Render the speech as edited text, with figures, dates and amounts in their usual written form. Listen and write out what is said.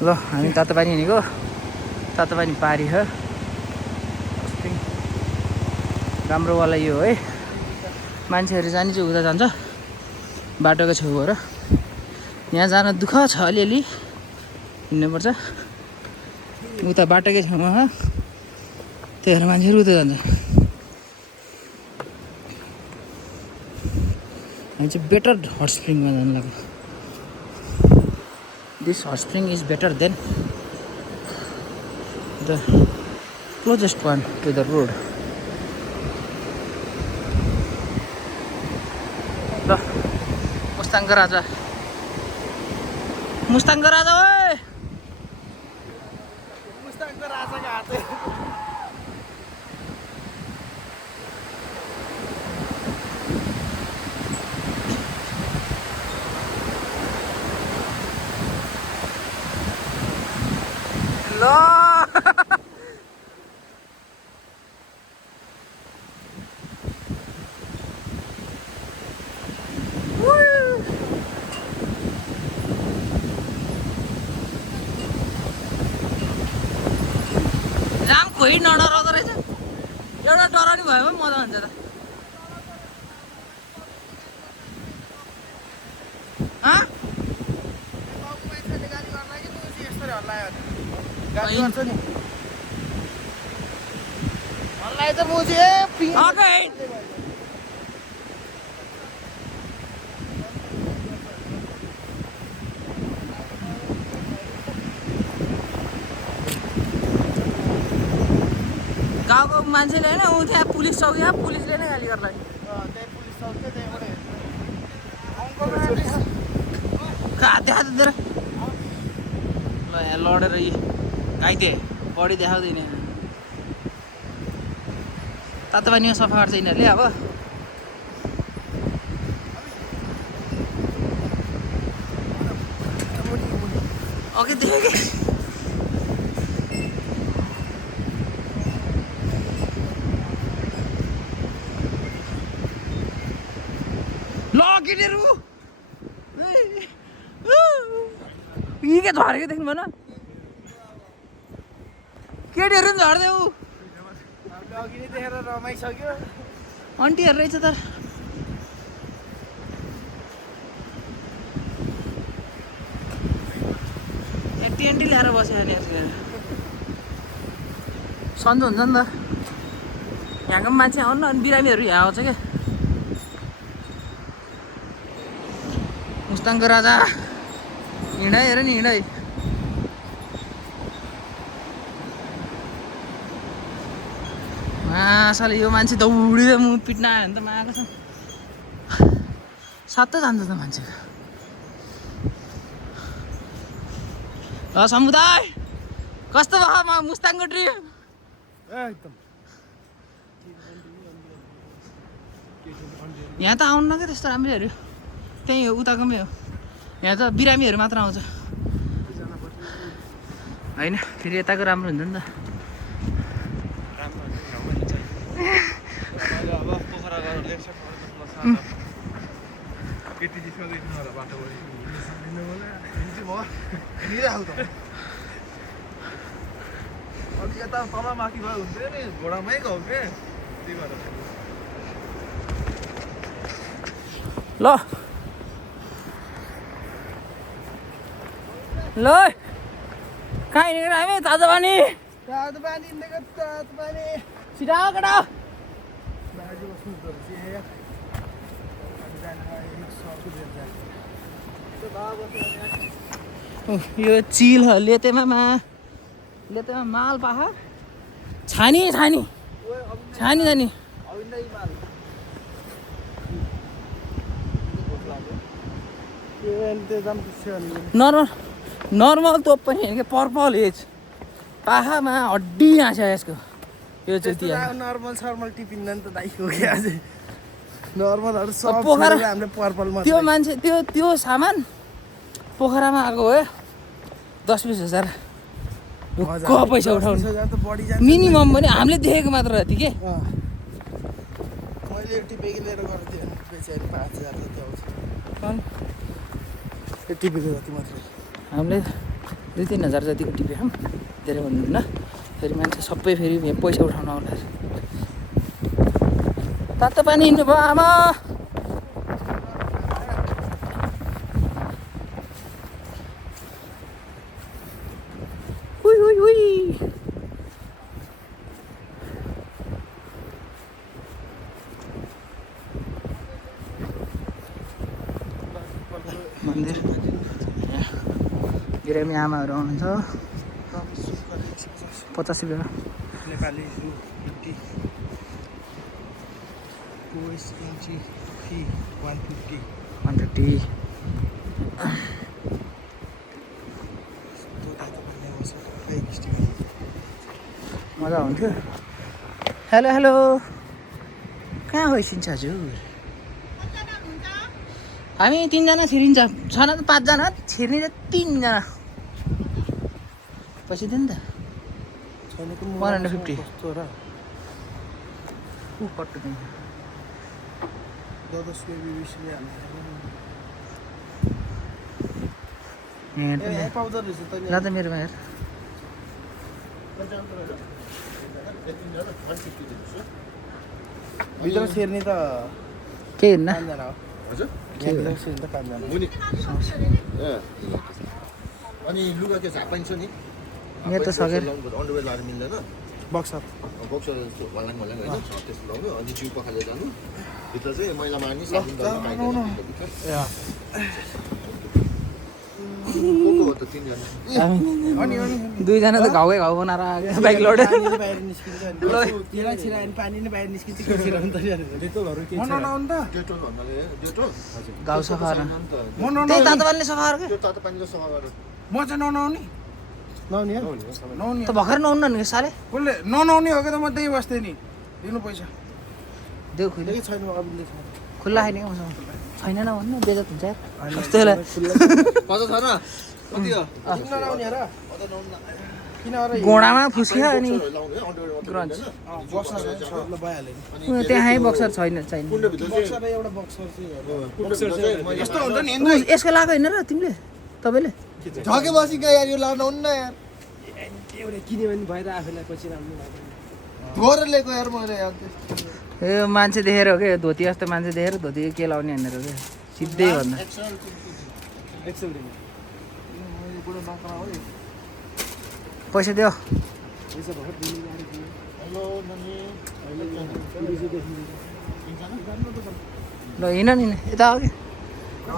ल हामी तातोपानी हिँडेको तातोपानी पारी हो राम्रोवाला यो है मान्छेहरू जाने चाहिँ उता जान्छ बाटोको छेउबाट यहाँ जान दुःख छ अलिअलि हिँड्नुपर्छ उता बाटोकै छेउमा हो त्यही भएर मान्छेहरू उता जान्छ हामी चाहिँ बेटर हट स्प्रिङमा जानु लाग्यो this hot spring is better than the closest one to the road ल मुस्ताङको राजा ओए मुस्ताङको राजाको हात ल जाम खोइ नडराउँदो रहेछ एउटा डराउने भयो भने मजा हुन्छ त मलाई त मुजी गाउँको मान्छेले होइन ऊ त्यहाँ पुलिस चौकी पुलिसले नै गाली गर्ला नि पुलिस चौकी त्यहीँबाट देखा तेरो ल यहाँ लडेर यी घाइते बडी देखाउँदैन तातो पानीमा सफा गर्छ यिनीहरूले अब अघि देखेँ कि ल केटीहरू यी के झरेको देख्नु भएन केटीहरू पनि झर्दै ऊ अघि नै देखेर रमाइसक्यो अन्टीहरू रहेछ त टेन्टी ल्याएर बस्यो नि सन्चो हुन्छ नि त यहाँको पनि मान्छे आउनु अनि बिरामीहरू यहाँ आउँछ क्या मुस्ताङको राजा हिँडाइ हेर नि हिँडाइ मासाले यो मान्छे दौडिँदै म पिट्न आयो भने त माएको छ सातो जान्छ त मान्छेको ल समुदाय कस्तो भयो मुस्ताङको ट्रिप एकदम यहाँ त आउनु न क्या त्यस्तो राम्रैहरू त्यहीँ हो उताकोमै हो यहाँ त बिरामीहरू मात्र आउँछ होइन फेरि यताको राम्रो हुन्छ नि त अलि यता तल माथि भयो हुन्थ्यो नि घोडामै गयो के त्यही भएर ल ल कहाँ हिँडेर हामी तातो पानी छिटो आऊ केटा यो चिल हो लेतेमा माल पाहा छानी नर्मल तोप पनि होइन क्या पर्पल एज पाखामा हड्डी यहाँ छ यसको यो चाहिँ नर्मल सर्मल टिपिन्न नि त दाइको के अझै नर्मलहरू सब पोखरा हामीले पर्पलमा त्यो मान्छे त्यो सामान पोखरामा आएको हो 10-20 हजार क पैसा उठाउनु मिनिमम पनि हामीले देखेको मात्र जति के मैले टिपेको लिएर गएको थिएँ बेचारी 5000 जति आउँछ टिपेको जति मात्रै हामीले 2-3 हजार जतिको टिप्यो हम धेरै भन्नुहुन्न फेरि मान्छे सबै फेरि यहाँ पैसा उठाउन आउला तातो पानी हिँड्नु भयो आमा हुई हुई हुई मन्दिर बिरामी आमाहरू आउनुहुन्छ 50 रुपियाँ नेपाली रु 50 कोइस इन्ची फी 150 150 मजा हुन्थ्यो हेलो हेलो कहाँ होइसिन्छ हजुर हामी 3जना छिरिन्छ छन त 5जना छिर्ने त 3जना पैसा दिनु त 150 कट्टु दिन्छ ल त मेरोमा हेर भित्र छिर्ने त के हेर्न अनि लुगा त्यो झापाइन्छ नि मेरो त सकेर अन्डरवेयर लाएर मिल्दैन बक्सर बक्सर वलाङ वलाङ होइन त्यस्तो लाउनु अनि जिउ पखालेर जानु भित्र चाहिँ मैला मार्ने साबुन गर्ने पाइँदैन को हो त 3जना अनि 2जना त घाउै घाउ बनाएर आएको बाइक लोड पानी बाहिर निस्किन्छ अनि पानी नै बाहिर निस्किन्छ के छिराउनु त डेटोलहरु के छ डेटोल भन्नाले डेटोल घाउ सफा गर्न म त्यही तातो पानीले सफा गर त्यो तातो पानीले सफा गरेर म चाहिँ ननाउने नहुने त भर्खर नहुन्न नि साले कसले ननाउने हो कि त म त्यही बस्थेँ नि दिनु पैसा देऊ खुल्ला केही छैन अबले खुल्ला खाने मसँग छैन न भन्नु बेजत हुन्छ यार कस्तो होला पचास छैन कति हो किन नआउने र किन अरे गोडामा फुस्क्यो अनि लाउने अन्डरवेयर ग्रन्च बक्सर छ ल भइहाल्यो नि त्यहाँ बक्सर छैन चाहिने कुण्ड भित्र बक्सर चाहिँ एउटा बक्सर चाहिँ बक्सर चाहिँ यस्तो हुन्छ नि ऊ, यसको लाएको होइन र तिमीले तपाईँले झके बसिका यार यो लाउन हुन्न यार एउटा किन्यो भने भएर आफूलाई पछि राम्रो धोर ल्याएको यार मैले यार यो मान्छे देखेर हो क्या धोती जस्तो मान्छे देखेर धोती के लाउने भनेर क्या सिधै भन्दा एक्सेल दिनु यो बुढो नकरा हो पैसा दियो पैसा भर्खर दिनु गाडी दिनु हेलो ननी ल हिँड नि यता हो कि ल